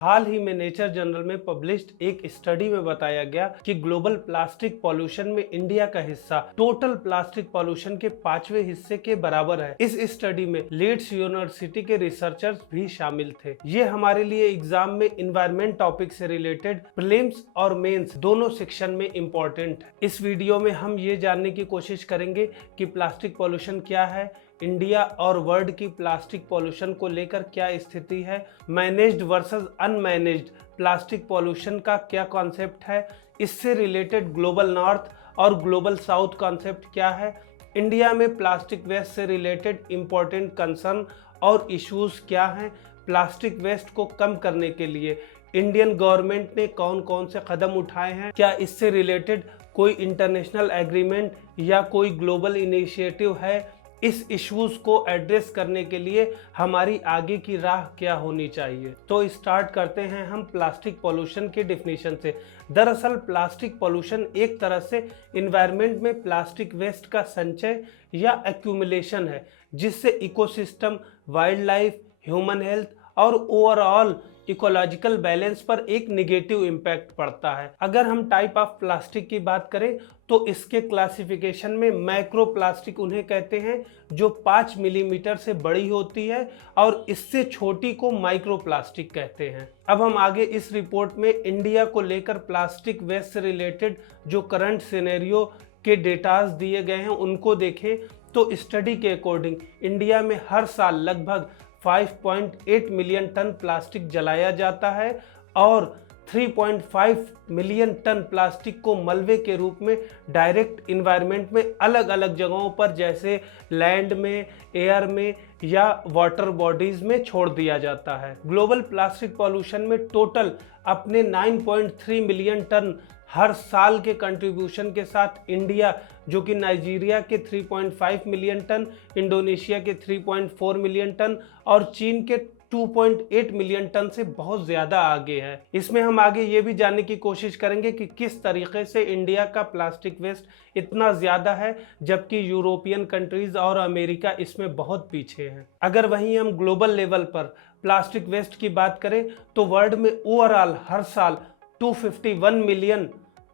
हाल ही में nature journal में published एक स्टडी में बताया गया कि ग्लोबल प्लास्टिक पॉल्यूशन में इंडिया का हिस्सा टोटल प्लास्टिक पॉल्यूशन के 5वें हिस्से के बराबर है। इस स्टडी में लीड्स यूनिवर्सिटी के रिसर्चर्स भी शामिल थे। ये हमारे लिए एग्जाम में इन्वायरमेंट टॉपिक से रिलेटेड प्रीलिम्स और मेंस दोनों सेक्शन में इम्पोर्टेंट है। इस वीडियो में हम ये जानने की कोशिश करेंगे कि प्लास्टिक पॉल्यूशन क्या है, इंडिया और वर्ल्ड की प्लास्टिक पॉल्यूशन को लेकर क्या स्थिति है, मैनेज्ड वर्सेस अनमैनेज्ड प्लास्टिक पॉल्यूशन का क्या कॉन्सेप्ट है, इससे रिलेटेड ग्लोबल नॉर्थ और ग्लोबल साउथ कॉन्सेप्ट क्या है, इंडिया में प्लास्टिक वेस्ट से रिलेटेड इंपॉर्टेंट कंसर्न और इश्यूज क्या हैं, प्लास्टिक वेस्ट को कम करने के लिए इंडियन गवर्नमेंट ने कौन कौन से कदम उठाए हैं, क्या इससे रिलेटेड कोई इंटरनेशनल एग्रीमेंट या कोई ग्लोबल इनिशिएटिव है, इस इश्यूज को एड्रेस करने के लिए हमारी आगे की राह क्या होनी चाहिए। तो स्टार्ट करते हैं हम प्लास्टिक पॉल्यूशन के डेफिनेशन से। दरअसल प्लास्टिक पॉल्यूशन एक तरह से इन्वायरमेंट में प्लास्टिक वेस्ट का संचय या एक्यूमुलेशन है, जिससे ecosystem, wild life, human health और ओवरऑल इकोलॉजिकल बैलेंस पर एक निगेटिव इम्पैक्ट पड़ता है। अगर हम टाइप ऑफ प्लास्टिक की बात करें तो इसके क्लासिफिकेशन में माइक्रो प्लास्टिक उन्हें कहते हैं जो 5 मिलीमीटर से बड़ी होती है और इससे छोटी को माइक्रो प्लास्टिक कहते हैं। अब हम आगे इस रिपोर्ट में इंडिया को लेकर प्लास्टिक वेस्ट से रिलेटेड जो करंट सिनेरियो के डेटाज दिए गए हैं उनको देखें तो स्टडी के अकॉर्डिंग इंडिया में हर साल लगभग 5.8 मिलियन टन प्लास्टिक जलाया जाता है और 3.5 मिलियन टन प्लास्टिक को मलबे के रूप में डायरेक्ट इन्वायरमेंट में अलग अलग जगहों पर जैसे लैंड में, एयर में या वाटर बॉडीज में छोड़ दिया जाता है। ग्लोबल प्लास्टिक पॉल्यूशन में टोटल अपने 9.3 मिलियन टन हर साल के कंट्रीब्यूशन के साथ इंडिया, जो कि नाइजीरिया के 3.5 मिलियन टन, इंडोनेशिया के 3.4 मिलियन टन और चीन के 2.8 मिलियन टन से बहुत ज़्यादा आगे है। इसमें हम आगे ये भी जानने की कोशिश करेंगे कि किस तरीके से इंडिया का प्लास्टिक वेस्ट इतना ज़्यादा है जबकि यूरोपियन कंट्रीज़ और अमेरिका इसमें बहुत पीछे हैं। अगर वहीं हम ग्लोबल लेवल पर प्लास्टिक वेस्ट की बात करें तो वर्ल्ड में ओवरऑल हर साल 251 मिलियन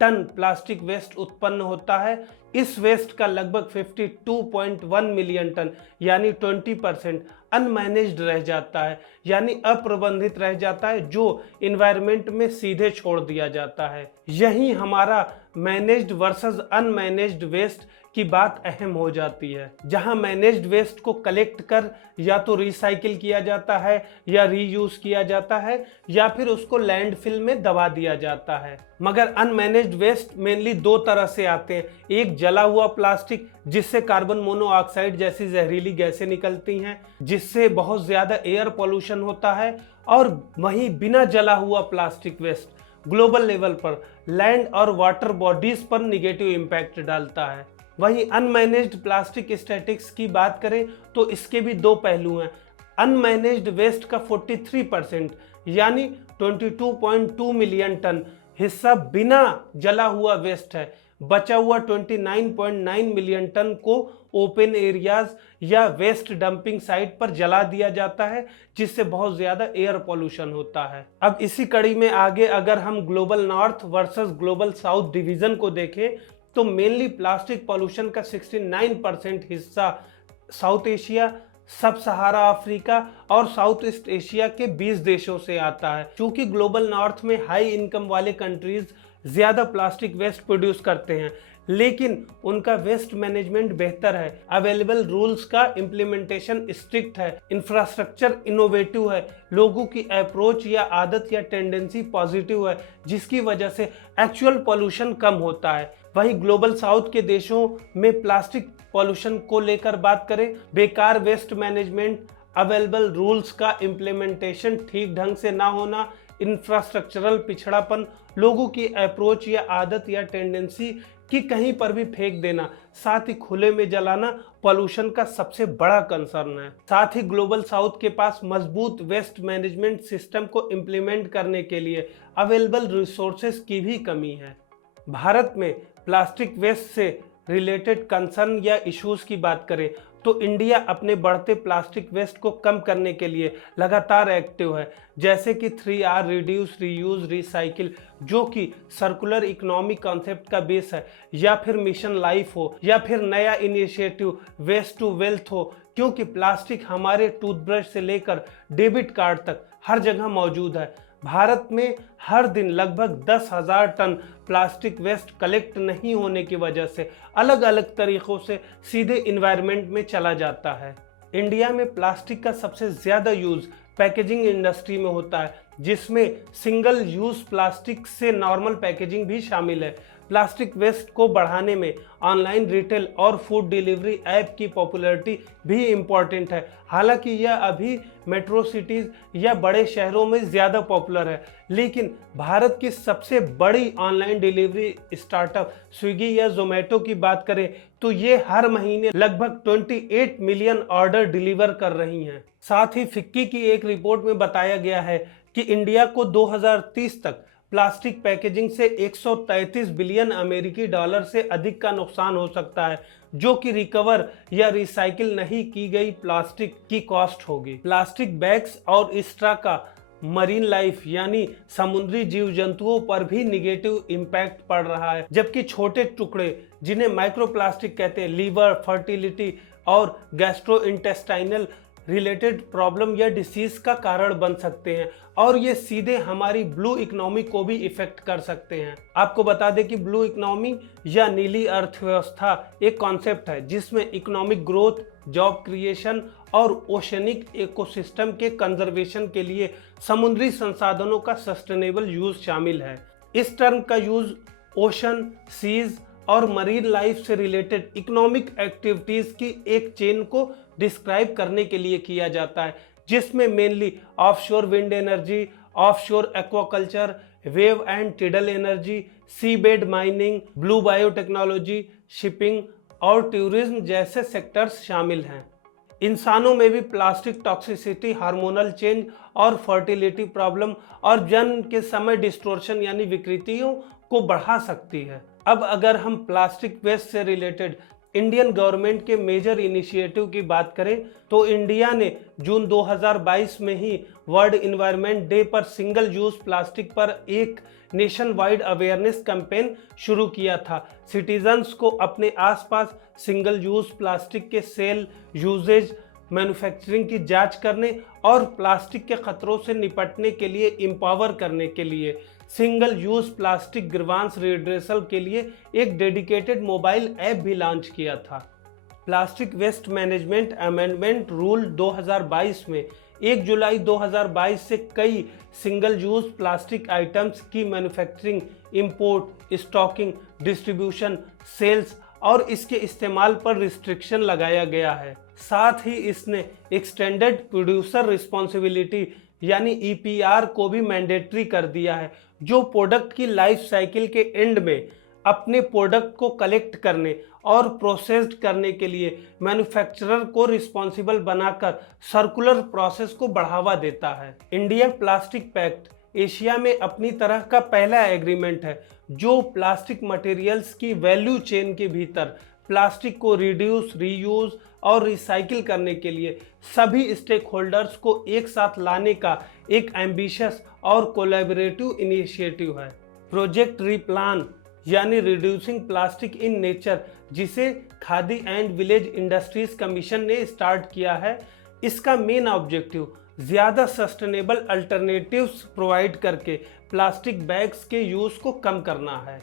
टन प्लास्टिक वेस्ट उत्पन्न होता है। इस वेस्ट का लगभग 52.1 मिलियन टन यानी 20% अनमैनेज्ड रह जाता है, यानी अप्रबंधित रह जाता है, जो इन्वायरमेंट में सीधे छोड़ दिया जाता है। यही हमारा मैनेज्ड वर्सेस अनमैनेज्ड वेस्ट की बात अहम हो जाती है, जहां मैनेज्ड वेस्ट को कलेक्ट कर या तो रिसाइकिल किया जाता है या रीयूज किया जाता है या फिर उसको लैंडफिल में दबा दिया जाता है। मगर अनमैनेज्ड वेस्ट मेनली दो तरह से आते हैं। एक जला हुआ प्लास्टिक जिससे कार्बन मोनोऑक्साइड जैसी जहरीली गैसें निकलती हैं, जिससे बहुत ज़्यादा एयर पोल्यूशन होता है, और वहीं बिना जला हुआ प्लास्टिक वेस्ट ग्लोबल लेवल पर लैंड और वाटर बॉडीज पर निगेटिव इम्पैक्ट डालता है। वहीं अनमैनेज्ड प्लास्टिक स्टैटिक्स की बात करें तो इसके भी दो पहलू हैं। अनमैनेज्ड वेस्ट का 43% यानी 22.2 मिलियन टन हिस्सा बिना जला हुआ वेस्ट है। बचा हुआ 29.9 मिलियन टन को ओपन एरियाज या वेस्ट डंपिंग साइट पर जला दिया जाता है, जिससे बहुत ज्यादा एयर पोल्यूशन होता है। अब इसी कड़ी में आगे अगर हम global north versus global south division को देखें तो मेनली प्लास्टिक पॉल्यूशन का 69% हिस्सा साउथ एशिया, सब सहारा अफ्रीका और साउथ ईस्ट एशिया के 20 देशों से आता है। क्योंकि ग्लोबल नॉर्थ में हाई इनकम वाले कंट्रीज ज़्यादा प्लास्टिक वेस्ट प्रोड्यूस करते हैं, लेकिन उनका वेस्ट मैनेजमेंट बेहतर है, अवेलेबल रूल्स का इम्प्लीमेंटेशन स्ट्रिक्ट है, इंफ्रास्ट्रक्चर इनोवेटिव है, लोगों की अप्रोच या आदत या टेंडेंसी पॉजिटिव है, जिसकी वजह से एक्चुअल पॉल्यूशन कम होता है। वहीं ग्लोबल साउथ के देशों में प्लास्टिक पॉल्यूशन को लेकर बात करें, बेकार वेस्ट मैनेजमेंट, अवेलेबल रूल्स का इम्प्लीमेंटेशन ठीक ढंग से ना होना, इंफ्रास्ट्रक्चरल पिछड़ापन, लोगों की अप्रोच या आदत या टेंडेंसी कि कहीं पर भी फेंक देना, साथ ही खुले में जलाना पॉल्यूशन का सबसे बड़ा कंसर्न है। साथ ही ग्लोबल साउथ के पास मजबूत वेस्ट मैनेजमेंट सिस्टम को इम्प्लीमेंट करने के लिए अवेलेबल रिसोर्सेज की भी कमी है। भारत में प्लास्टिक वेस्ट से रिलेटेड कंसर्न या इश्यूज की बात करें तो इंडिया अपने बढ़ते प्लास्टिक वेस्ट को कम करने के लिए लगातार एक्टिव है, जैसे कि 3R रिड्यूस, रीयूज, रिसाइकिल, जो कि सर्कुलर इकोनॉमी कॉन्सेप्ट का बेस है, या फिर मिशन लाइफ हो, या फिर नया इनिशिएटिव वेस्ट टू वेल्थ हो, क्योंकि प्लास्टिक हमारे टूथब्रश से लेकर डेबिट कार्ड तक हर जगह मौजूद है। भारत में हर दिन लगभग 10,000 टन प्लास्टिक वेस्ट कलेक्ट नहीं होने की वजह से अलग अलग तरीकों से सीधे इन्वायरमेंट में चला जाता है। इंडिया में प्लास्टिक का सबसे ज़्यादा यूज़ पैकेजिंग इंडस्ट्री में होता है, जिसमें सिंगल यूज़ प्लास्टिक से नॉर्मल पैकेजिंग भी शामिल है। प्लास्टिक वेस्ट को बढ़ाने में ऑनलाइन रिटेल और फूड डिलीवरी ऐप की पॉपुलैरिटी भी इम्पॉर्टेंट है। हालांकि यह अभी मेट्रो सिटीज़ या बड़े शहरों में ज़्यादा पॉपुलर है, लेकिन भारत की सबसे बड़ी ऑनलाइन डिलीवरी स्टार्टअप स्विगी या जोमेटो की बात करें तो ये हर महीने लगभग 28 मिलियन ऑर्डर डिलीवर कर रही हैं। साथ ही फिक्की की एक रिपोर्ट में बताया गया है कि इंडिया को 2030 तक प्लास्टिक पैकेजिंग से 133 बिलियन अमेरिकी डॉलर से अधिक का नुकसान हो सकता है, जो कि रिकवर या रिसाइकिल नहीं की गई प्लास्टिक की कॉस्ट होगी। प्लास्टिक बैग्स और स्ट्रा का मरीन लाइफ यानी समुद्री जीव जंतुओं पर भी निगेटिव इम्पैक्ट पड़ रहा है, जबकि छोटे टुकड़े जिन्हें माइक्रोप्लास्टिक कहते हैं लीवर, फर्टिलिटी और गैस्ट्रोइंटेस्टाइनल रिलेटेड प्रॉब्लम या डिसीज का कारण बन सकते हैं, और ये सीधे हमारी ब्लू इकोनॉमी को भी इफेक्ट कर सकते हैं। आपको बता दें कि ब्लू इकोनॉमी या नीली अर्थव्यवस्था एक कॉन्सेप्ट है जिसमें इकोनॉमिक ग्रोथ, जॉब क्रिएशन और ओशनिक इकोसिस्टम के कंजर्वेशन के लिए समुद्री संसाधनों का सस्टेनेबल यूज शामिल है। इस टर्म का यूज ओशन, सीज और मरीन लाइफ से रिलेटेड इकोनॉमिक एक्टिविटीज की एक चेन को डिस्क्राइब करने के लिए किया जाता है, जिसमें mainly offshore wind energy, offshore aquaculture, wave and tidal energy, seabed mining, blue biotechnology, shipping और टूरिज्म जैसे सेक्टर्स शामिल हैं। इंसानों में भी प्लास्टिक टॉक्सिसिटी, हार्मोनल चेंज और फर्टिलिटी प्रॉब्लम और जन्म के समय डिस्टोर्शन यानी विकृतियों को बढ़ा सकती है। अब अगर हम प्लास्टिक वेस्ट से रिलेटेड इंडियन गवर्नमेंट के मेजर इनिशिएटिव की बात करें तो इंडिया ने जून 2022 में ही वर्ल्ड इन्वायरमेंट डे पर सिंगल यूज प्लास्टिक पर एक नेशन वाइड अवेयरनेस कैंपेन शुरू किया था। सिटीजन्स को अपने आसपास सिंगल यूज प्लास्टिक के सेल, यूजेज, मैन्युफैक्चरिंग की जांच करने और प्लास्टिक के खतरों से निपटने के लिए एम्पावर करने के लिए single use plastic grievance redressal के लिए एक डेडिकेटेड मोबाइल ऐप भी लॉन्च किया था। Plastic waste management amendment rule 2022 में 1 जुलाई 2022 से कई सिंगल यूज प्लास्टिक आइटम्स की manufacturing, import, stocking, distribution, sales और इसके इस्तेमाल पर रिस्ट्रिक्शन लगाया गया है। साथ ही इसने एक्सटेंडेड प्रोड्यूसर रिस्पॉन्सिबिलिटी यानी EPR को भी मैंडेटरी कर दिया है, जो प्रोडक्ट की लाइफ साइकिल के एंड में अपने प्रोडक्ट को कलेक्ट करने और प्रोसेस्ड करने के लिए मैन्युफैक्चरर को रिस्पॉन्सिबल बनाकर सर्कुलर प्रोसेस को बढ़ावा देता है। इंडिया प्लास्टिक पैक्ट एशिया में अपनी तरह का पहला एग्रीमेंट है जो प्लास्टिक मटेरियल्स की वैल्यू चेन के भीतर प्लास्टिक को रिड्यूस, रीयूज और रिसाइकिल करने के लिए सभी स्टेक होल्डर्स को एक साथ लाने का एक एम्बिशियस और कोलैबोरेटिव इनिशिएटिव है। प्रोजेक्ट रिप्लान यानी रिड्यूसिंग प्लास्टिक इन नेचर, जिसे khadi and village industries commission ने स्टार्ट किया है, इसका मेन ऑब्जेक्टिव ज़्यादा सस्टेनेबल अल्टरनेटिव्स प्रोवाइड करके प्लास्टिक बैग्स के यूज़ को कम करना है।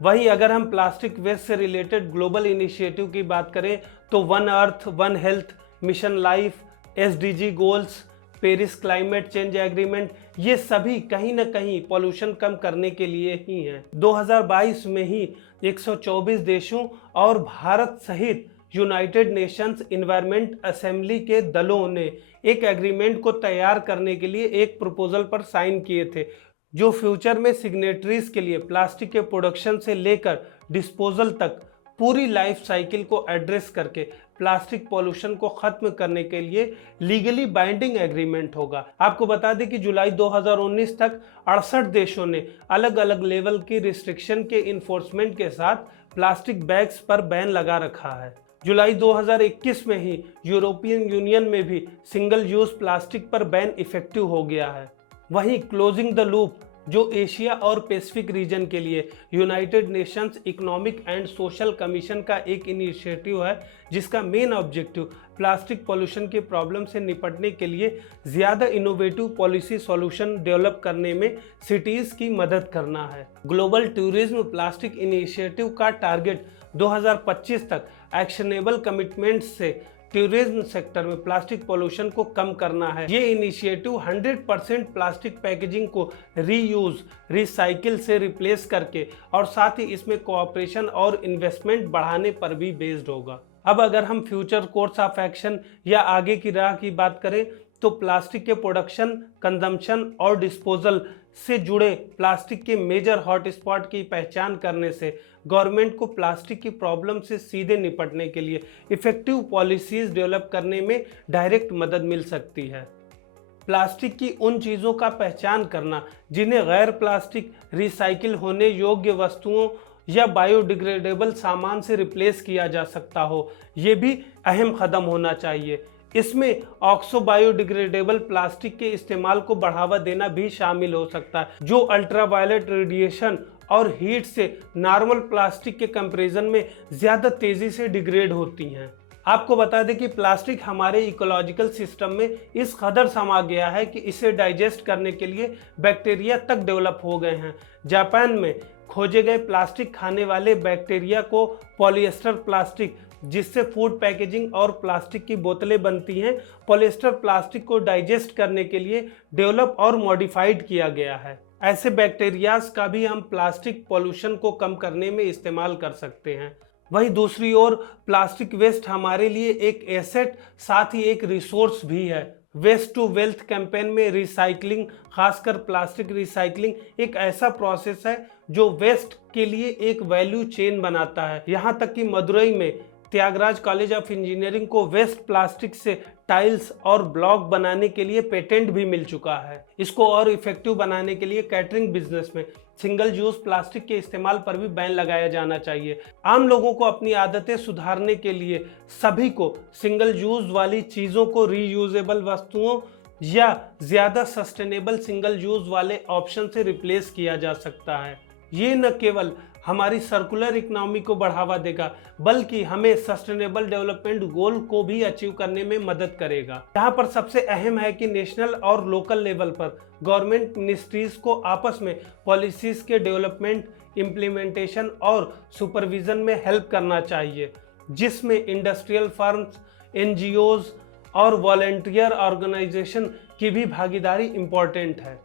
वहीं अगर हम प्लास्टिक वेस्ट से रिलेटेड ग्लोबल इनिशिएटिव की बात करें तो one earth one health, mission life, SDG goals, Paris climate change agreement, ये सभी कहीं ना कहीं पॉल्यूशन कम करने के लिए ही हैं। 2022 में ही 124 देशों और भारत सहित यूनाइटेड नेशंस एनवायरनमेंट असेंबली के दलों ने एक एग्रीमेंट को तैयार करने के लिए एक प्रपोजल पर साइन किए थे, जो फ्यूचर में सिग्नेटरीज के लिए प्लास्टिक के प्रोडक्शन से लेकर डिस्पोजल तक पूरी लाइफ साइकिल को एड्रेस करके प्लास्टिक पॉल्यूशन को खत्म करने के लिए लीगली बाइंडिंग एग्रीमेंट होगा। आपको बता दें कि जुलाई 2019 तक 68 देशों ने अलग अलग लेवल की रिस्ट्रिक्शन के इन्फोर्समेंट के साथ प्लास्टिक बैग्स पर बैन लगा रखा है। जुलाई 2021 में ही यूरोपियन यूनियन में भी सिंगल यूज प्लास्टिक पर बैन इफेक्टिव हो गया है। वहीं क्लोजिंग द लूप, जो एशिया और पैसिफिक रीजन के लिए United Nations economic and social commission का एक इनिशिएटिव है, जिसका मेन ऑब्जेक्टिव प्लास्टिक पॉल्यूशन के प्रॉब्लम से निपटने के लिए ज़्यादा इनोवेटिव पॉलिसी सॉल्यूशन डेवलप करने में सिटीज़ की मदद करना है। ग्लोबल टूरिज्म प्लास्टिक इनिशिएटिव का टारगेट 2025 तक एक्शनेबल कमिटमेंट्स से टूरिज्म सेक्टर में प्लास्टिक पोल्यूशन को कम करना है। ये इनिशिएटिव 100% प्लास्टिक पैकेजिंग को रीयूज, रिसाइकिल से रिप्लेस करके और साथ ही इसमें कोऑपरेशन और इन्वेस्टमेंट बढ़ाने पर भी बेस्ड होगा। अब अगर हम फ्यूचर कोर्स ऑफ एक्शन या आगे की राह की बात करें तो प्लास्टिक के प्रोडक्शन, कंजम्पशन और डिस्पोजल से जुड़े प्लास्टिक के मेजर हॉटस्पॉट की पहचान करने से गवर्नमेंट को प्लास्टिक की प्रॉब्लम से सीधे निपटने के लिए इफेक्टिव पॉलिसीज डेवलप करने में डायरेक्ट मदद मिल सकती है। प्लास्टिक की उन चीज़ों का पहचान करना जिन्हें गैर प्लास्टिक, रिसाइकिल होने योग्य वस्तुओं या बायोडिग्रेडेबल सामान से रिप्लेस किया जा सकता हो, ये भी अहम कदम होना चाहिए। इसमें ऑक्सो बायोडिग्रेडेबल प्लास्टिक के इस्तेमाल को बढ़ावा देना भी शामिल हो सकता है, जो अल्ट्रावायलेट रेडिएशन और हीट से नॉर्मल प्लास्टिक के कंपैरिजन में ज़्यादा तेज़ी से डिग्रेड होती हैं। आपको बता दें कि प्लास्टिक हमारे इकोलॉजिकल सिस्टम में इस कदर समा गया है कि इसे डाइजेस्ट करने के लिए बैक्टीरिया तक डेवलप हो गए हैं। जापान में खोजे गए प्लास्टिक खाने वाले बैक्टीरिया को पॉलिएस्टर प्लास्टिक, जिससे फूड पैकेजिंग और प्लास्टिक की बोतलें बनती हैं, पॉलिएस्टर प्लास्टिक को डाइजेस्ट करने के लिए डेवलप और मॉडिफाइड किया गया है। ऐसे बैक्टीरियाज का भी हम प्लास्टिक पॉल्यूशन को कम करने में इस्तेमाल कर सकते हैं। वहीं दूसरी ओर प्लास्टिक वेस्ट हमारे लिए एक एसेट, साथ ही एक रिसोर्स भी है। वेस्ट टू वेल्थ कैंपेन में रिसाइकलिंग, खासकर प्लास्टिक रिसाइकलिंग, एक ऐसा प्रोसेस है जो वेस्ट के लिए एक वैल्यू चेन बनाता है। यहाँ तक कि मदुरई में त्यागराज कॉलेज ऑफ इंजीनियरिंग को वेस्ट प्लास्टिक से टाइल्स और ब्लॉक बनाने के लिए पेटेंट भी मिल चुका है। इसको और इफेक्टिव बनाने के लिए कैटरिंग बिजनेस में सिंगल यूज प्लास्टिक के इस्तेमाल पर भी बैन लगाया जाना चाहिए। आम लोगों को अपनी आदतें सुधारने के लिए सभी को सिंगल यूज वाली चीज़ों को रीयूजेबल वस्तुओं या ज़्यादा सस्टेनेबल सिंगल यूज वाले ऑप्शन से रिप्लेस किया जा सकता है। ये न केवल हमारी सर्कुलर इकोनॉमी को बढ़ावा देगा, बल्कि हमें सस्टेनेबल डेवलपमेंट गोल को भी अचीव करने में मदद करेगा। यहाँ पर सबसे अहम है कि नेशनल और लोकल लेवल पर गवर्नमेंट मिनिस्ट्रीज को आपस में पॉलिसीज के डेवलपमेंट, इम्प्लीमेंटेशन और सुपरविजन में हेल्प करना चाहिए, जिसमें इंडस्ट्रियल फर्म्स, NGOs और वॉलंटियर ऑर्गेनाइजेशन की भी भागीदारी इम्पोर्टेंट है।